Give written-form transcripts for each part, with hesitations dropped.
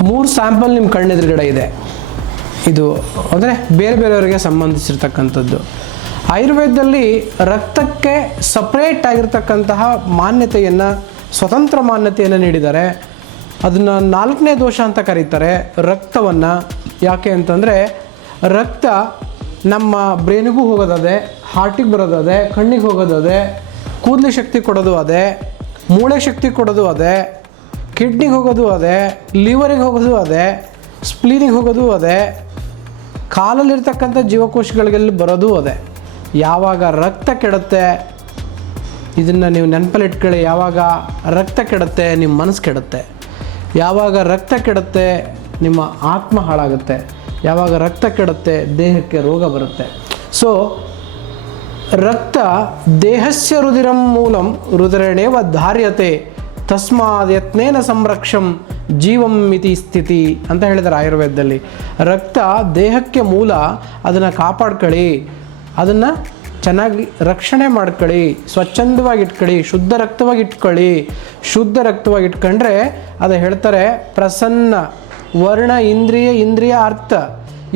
3 sample ನಿಮ್ಮ ಕಣ್ಣೆದುರುಗಡೆ ಇದೆ. ಇದು ಅಂದರೆ ಬೇರೆ ಬೇರೆಯವರಿಗೆ ಸಂಬಂಧಿಸಿರ್ತಕ್ಕಂಥದ್ದು. ಆಯುರ್ವೇದದಲ್ಲಿ ರಕ್ತಕ್ಕೆ ಸಪ್ರೇಟ್ ಆಗಿರ್ತಕ್ಕಂತಹ ಮಾನ್ಯತೆಯನ್ನು, ಸ್ವತಂತ್ರ ಮಾನ್ಯತೆಯನ್ನು ನೀಡಿದ್ದಾರೆ. ಅದನ್ನು 4ನೇ ದೋಷ ಅಂತ ಕರೀತಾರೆ ರಕ್ತವನ್ನು. ಯಾಕೆ ಅಂತಂದರೆ ರಕ್ತ ನಮ್ಮ ಬ್ರೈನಿಗೂ ಹೋಗೋದದೆ, ಹಾರ್ಟಿಗೆ ಬರೋದದೆ, ಕಣ್ಣಿಗೆ ಹೋಗೋದದೆ, ಕೂದಲು ಶಕ್ತಿ ಕೊಡೋದು ಅದೇ, ಮೂಳೆ ಶಕ್ತಿ ಕೊಡೋದು ಅದೇ, ಕಿಡ್ನಿಗೆ ಹೋಗೋದು ಅದೇ, ಲಿವರಿಗೆ ಹೋಗೋದು ಅದೇ, ಸ್ಪ್ಲೀನಿಗೆ ಹೋಗೋದು ಅದೇ, ಕಾಲಲ್ಲಿರ್ತಕ್ಕಂಥ ಜೀವಕೋಶಗಳಿಗೆಲ್ಲ ಬರೋದು ಅದೇ. ಯಾವಾಗ ರಕ್ತ ಕೆಡುತ್ತೆ, ಇದನ್ನು ನೀವು ನೆನಪಲ್ಲಿಟ್ಕೊಳ್ಳಿ, ಯಾವಾಗ ರಕ್ತ ಕೆಡುತ್ತೆ ನಿಮ್ಮ ಮನಸ್ಸು ಕೆಡುತ್ತೆ, ಯಾವಾಗ ರಕ್ತ ಕೆಡುತ್ತೆ ನಿಮ್ಮ ಆತ್ಮ ಹಾಳಾಗುತ್ತೆ, ಯಾವಾಗ ರಕ್ತ ಕೆಡುತ್ತೆ ದೇಹಕ್ಕೆ ರೋಗ ಬರುತ್ತೆ. ಸೊ ರಕ್ತ ದೇಹಸ್ಯ ರುಧಿರಂ ಮೂಲಂ ರುಧಿರೇಣೇವ ಧಾರ್ಯತೆ ತಸ್ಮಾದ್ ಯತ್ನೇನ ಸಂರಕ್ಷಂ ಜೀವಂ ಮಿತಿ ಸ್ಥಿತಿ ಅಂತ ಹೇಳಿದ್ದಾರೆ ಆಯುರ್ವೇದದಲ್ಲಿ. ರಕ್ತ ದೇಹಕ್ಕೆ ಮೂಲ, ಅದನ್ನು ಕಾಪಾಡ್ಕೊಳ್ಳಿ, ಅದನ್ನು ಚೆನ್ನಾಗಿ ರಕ್ಷಣೆ ಮಾಡ್ಕೊಳ್ಳಿ, ಸ್ವಚ್ಛಂದವಾಗಿ ಇಟ್ಕೊಳ್ಳಿ, ಶುದ್ಧ ರಕ್ತವಾಗಿ ಇಟ್ಕೊಳ್ಳಿ. ಶುದ್ಧ ರಕ್ತವಾಗಿ ಇಟ್ಕೊಂಡ್ರೆ ಅದು ಹೇಳ್ತಾರೆ ಪ್ರಸನ್ನ ವರ್ಣ ಇಂದ್ರಿಯ ಅರ್ಥ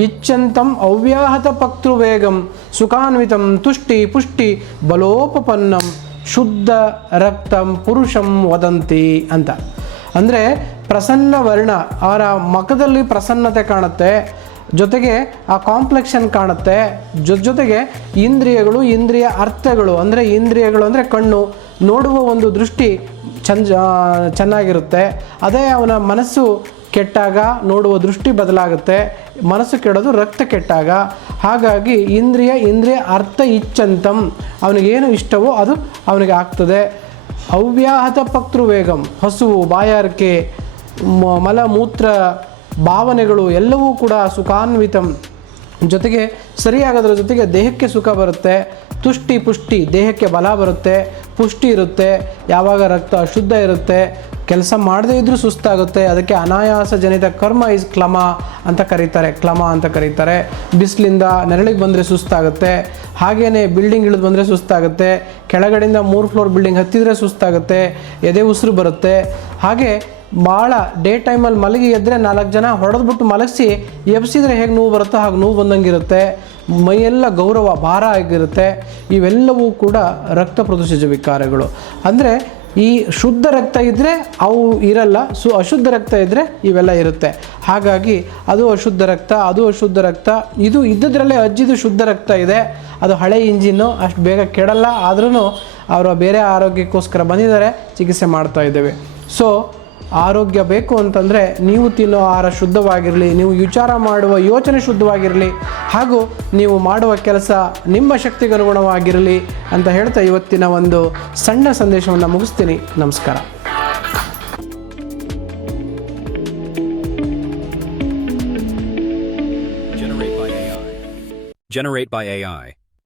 ಇಚ್ಛಂತಂ ಅವ್ಯಾಹತ ಪಕ್ತೃವೇಗಂ ಸುಖಾನ್ವಿತಂ ತುಷ್ಟಿ ಪುಷ್ಟಿ ಬಲೋಪಪನ್ನಂ ಶುದ್ಧ ರಕ್ತಂ ಪುರುಷಂ ವದಂತಿ ಅಂತ. ಅಂದರೆ ಪ್ರಸನ್ನ ವರ್ಣ, ಅವರ ಮುಖದಲ್ಲಿ ಪ್ರಸನ್ನತೆ ಕಾಣುತ್ತೆ, ಜೊತೆಗೆ ಆ ಕಾಂಪ್ಲೆಕ್ಷನ್ ಕಾಣುತ್ತೆ, ಜೊತೆಗೆ ಇಂದ್ರಿಯಗಳು, ಇಂದ್ರಿಯ ಅರ್ಥಗಳು ಅಂದರೆ ಇಂದ್ರಿಯಗಳು ಅಂದರೆ ಕಣ್ಣು, ನೋಡುವ ಒಂದು ದೃಷ್ಟಿ ಚೆನ್ನಾಗಿರುತ್ತೆ. ಅದೇ ಅವನ ಮನಸ್ಸು ಕೆಟ್ಟಾಗ ನೋಡುವ ದೃಷ್ಟಿ ಬದಲಾಗುತ್ತೆ, ಮನಸ್ಸು ಕೆಡೋದು ರಕ್ತ ಕೆಟ್ಟಾಗ. ಹಾಗಾಗಿ ಇಂದ್ರಿಯ ಅರ್ಥ ಇಚ್ಛಂತಂ, ಅವನಿಗೇನು ಇಷ್ಟವೋ ಅದು ಅವನಿಗೆ ಆಗ್ತದೆ. ಅವ್ಯಾಹತ ಪಕ್ತೃವೇಗಂ, ಹಸುವು, ಬಾಯಾರಿಕೆ, ಮಲಮೂತ್ರ ಭಾವನೆಗಳು ಎಲ್ಲವೂ ಕೂಡ ಸುಖಾನ್ವಿತಂ, ಜೊತೆಗೆ ಸರಿಯಾಗೋದ್ರ ಜೊತೆಗೆ ದೇಹಕ್ಕೆ ಸುಖ ಬರುತ್ತೆ. ತುಷ್ಟಿ ಪುಷ್ಟಿ, ದೇಹಕ್ಕೆ ಬಲ ಬರುತ್ತೆ, ಪುಷ್ಟಿ ಇರುತ್ತೆ. ಯಾವಾಗ ರಕ್ತ ಅಶುದ್ಧ ಇರುತ್ತೆ, ಕೆಲಸ ಮಾಡದೇ ಇದ್ದರೂ ಸುಸ್ತಾಗುತ್ತೆ, ಅದಕ್ಕೆ ಅನಾಯಾಸ ಜನಿತ ಕರ್ಮ ಇಸ್ ಕ್ಲಮ ಅಂತ ಕರೀತಾರೆ. ಬಿಸಿಲಿಂದ ನೆರಳಿಗೆ ಬಂದರೆ ಸುಸ್ತಾಗುತ್ತೆ, ಹಾಗೆಯೇ ಬಿಲ್ಡಿಂಗ್ ಇಳಿದು ಬಂದರೆ ಸುಸ್ತಾಗುತ್ತೆ, ಕೆಳಗಡೆಯಿಂದ 3 ಫ್ಲೋರ್ ಬಿಲ್ಡಿಂಗ್ ಹತ್ತಿದರೆ ಸುಸ್ತಾಗುತ್ತೆ, ಎದೆ ಉಸಿರು ಬರುತ್ತೆ. ಹಾಗೆ ಭಾಳ ಡೇ ಟೈಮಲ್ಲಿ ಮಲಗಿ ಎದ್ದರೆ 4 ಜನ ಹೊಡೆದ್ಬಿಟ್ಟು ಮಲಗಿಸಿ ಎಬ್ಸಿದ್ರೆ ಹೇಗೆ ನೋವು ಬರುತ್ತೋ ಹಾಗೆ ನೋವು ಬಂದಂಗಿರುತ್ತೆ, ಮೈಯೆಲ್ಲ ಗೌರವ ಭಾರ ಆಗಿರುತ್ತೆ. ಇವೆಲ್ಲವೂ ಕೂಡ ರಕ್ತ ಪ್ರದೂಷಿತ ವಿಕಾರಗಳು. ಅಂದರೆ ಈ ಶುದ್ಧ ರಕ್ತ ಇದ್ದರೆ ಅವು ಇರಲ್ಲ, ಅಶುದ್ಧ ರಕ್ತ ಇದ್ದರೆ ಇವೆಲ್ಲ ಇರುತ್ತೆ. ಹಾಗಾಗಿ ಅದು ಅಶುದ್ಧ ರಕ್ತ, ಇದು ಇದ್ದದ್ರಲ್ಲೇ ಅಜ್ಜಿದು ಶುದ್ಧ ರಕ್ತ ಇದೆ, ಅದು ಹಳೆ ಇಂಜಿನ್ನು, ಅಷ್ಟು ಬೇಗ ಕೆಡಲ್ಲ. ಆದ್ರೂ ಅವರು ಬೇರೆ ಆರೋಗ್ಯಕ್ಕೋಸ್ಕರ ಬಂದಿದ್ದಾರೆ, ಚಿಕಿತ್ಸೆ ಮಾಡ್ತಾ ಇದ್ದೇವೆ. ಸೊ ಆರೋಗ್ಯ ಬೇಕು ಅಂತಂದರೆ ನೀವು ತಿನ್ನೋ ಆಹಾರ ಶುದ್ಧವಾಗಿರಲಿ, ನೀವು ವಿಚಾರ ಮಾಡುವ ಯೋಚನೆ ಶುದ್ಧವಾಗಿರಲಿ, ಹಾಗೂ ನೀವು ಮಾಡುವ ಕೆಲಸ ನಿಮ್ಮ ಶಕ್ತಿಗೆ ಅನುಗುಣವಾಗಿರಲಿ ಅಂತ ಹೇಳ್ತಾ ಇವತ್ತಿನ ಒಂದು ಸಣ್ಣ ಸಂದೇಶವನ್ನು ಮುಗಿಸ್ತೀನಿ. ನಮಸ್ಕಾರ. Generate by AI.